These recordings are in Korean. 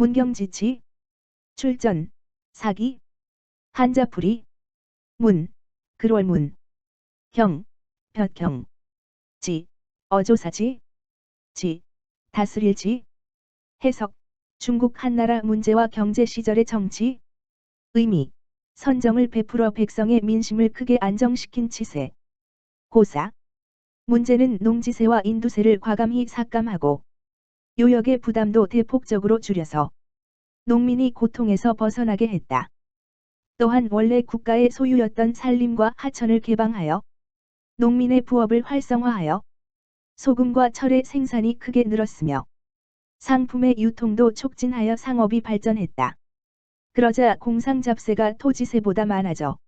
문경지치, 출전, 사기, 한자풀이, 문, 글월문, 경, 볕경, 지, 어조사지, 지, 다스릴지, 해석, 중국 한나라 문제와 경제 시절의 정치, 의미, 선정을 베풀어 백성의 민심을 크게 안정시킨 치세, 고사, 문제는 농지세와 인두세를 과감히 삭감하고 요역의 부담도 대폭적으로 줄여서 농민이 고통에서 벗어나게 했다. 또한 원래 국가의 소유였던 산림과 하천을 개방하여 농민의 부업을 활성화하여 소금과 철의 생산이 크게 늘었으며 상품의 유통도 촉진하여 상업이 발전했다. 그러자 공상잡세가 토지세보다 많아져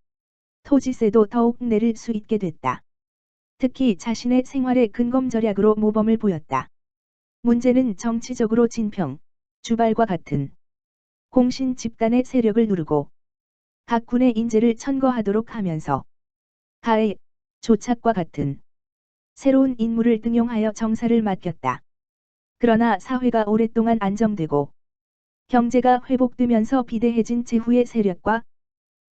토지세도 더욱 내릴 수 있게 됐다. 특히 자신의 생활의 근검절약으로 모범을 보였다. 문제는 정치적으로 진평, 주발과 같은 공신 집단의 세력을 누르고 각 군의 인재를 천거하도록 하면서 가해, 조착과 같은 새로운 인물을 등용하여 정사를 맡겼다. 그러나 사회가 오랫동안 안정되고 경제가 회복되면서 비대해진 제후의 세력과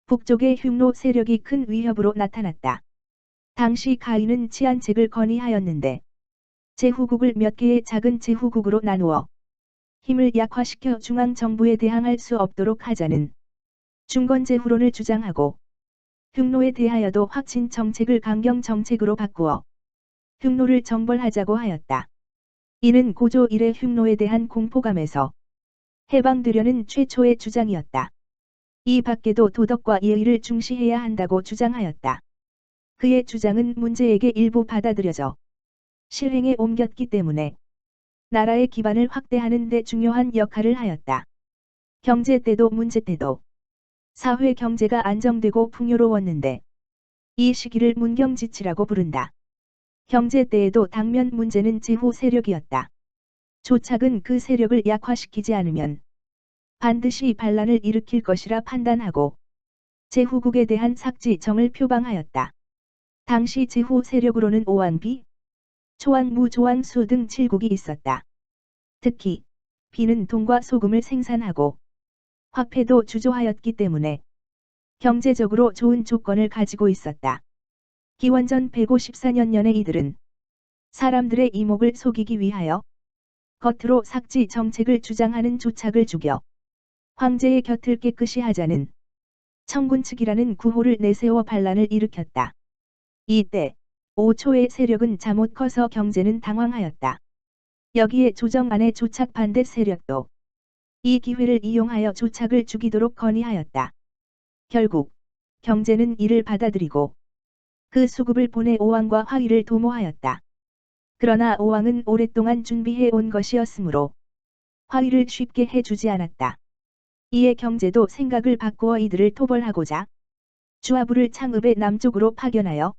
북쪽의 흉노 세력이 큰 위협으로 나타났다. 당시 가인은 치안책을 건의하였는데 제후국을 몇 개의 작은 제후국으로 나누어 힘을 약화시켜 중앙정부에 대항할 수 없도록 하자는 중건제후론을 주장하고 흉노에 대하여도 확신 정책을 강경 정책으로 바꾸어 흉노를 정벌하자고 하였다. 이는 고조 이래 흉노에 대한 공포감에서 해방되려는 최초의 주장이었다. 이 밖에도 도덕과 예의를 중시해야 한다고 주장하였다. 그의 주장은 문제에게 일부 받아들여져 실행에 옮겼기 때문에 나라의 기반을 확대하는 데 중요한 역할을 하였다. 경제 때도 문제 때도 사회 경제가 안정되고 풍요로웠는데 이 시기를 문경지치라고 부른다. 경제 때에도 당면 문제는 제후 세력이었다. 조착은 그 세력을 약화시키지 않으면 반드시 반란을 일으킬 것이라 판단하고 제후국에 대한 삭지정을 표방하였다. 당시 제후 세력으로는 오왕비, 초왕무 조왕수 등 7국이 있었다. 특히 비는 동과 소금을 생산하고 화폐도 주조하였기 때문에 경제적으로 좋은 조건을 가지고 있었다. 기원전 154년년에 이들은 사람들의 이목을 속이기 위하여 겉으로 삭지 정책을 주장하는 조착을 죽여 황제의 곁을 깨끗이 하자는 청군측이라는 구호를 내세워 반란을 일으켰다. 이때 오초의 세력은 잠옷 커서 경제는 당황하였다. 여기에 조정 안의 조착 반대 세력도 이 기회를 이용하여 조착을 죽이도록 건의하였다. 결국 경제는 이를 받아들이고 그 수급을 보내 오왕과 화의를 도모하였다. 그러나 오왕은 오랫동안 준비해 온 것이었으므로 화의를 쉽게 해주지 않았다. 이에 경제도 생각을 바꾸어 이들을 토벌하고자 주하부를 창읍의 남쪽으로 파견하여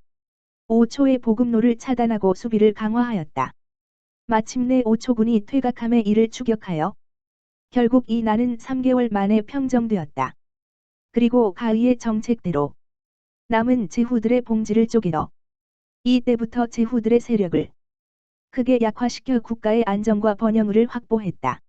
오초의 보급로를 차단하고 수비를 강화하였다. 마침내 오초군이 퇴각함에 이를 추격하여 결국 이 난은 3개월 만에 평정되었다. 그리고 가의의 정책대로 남은 제후들의 봉지를 쪼개어 이때부터 제후들의 세력을 크게 약화시켜 국가의 안정과 번영을 확보했다.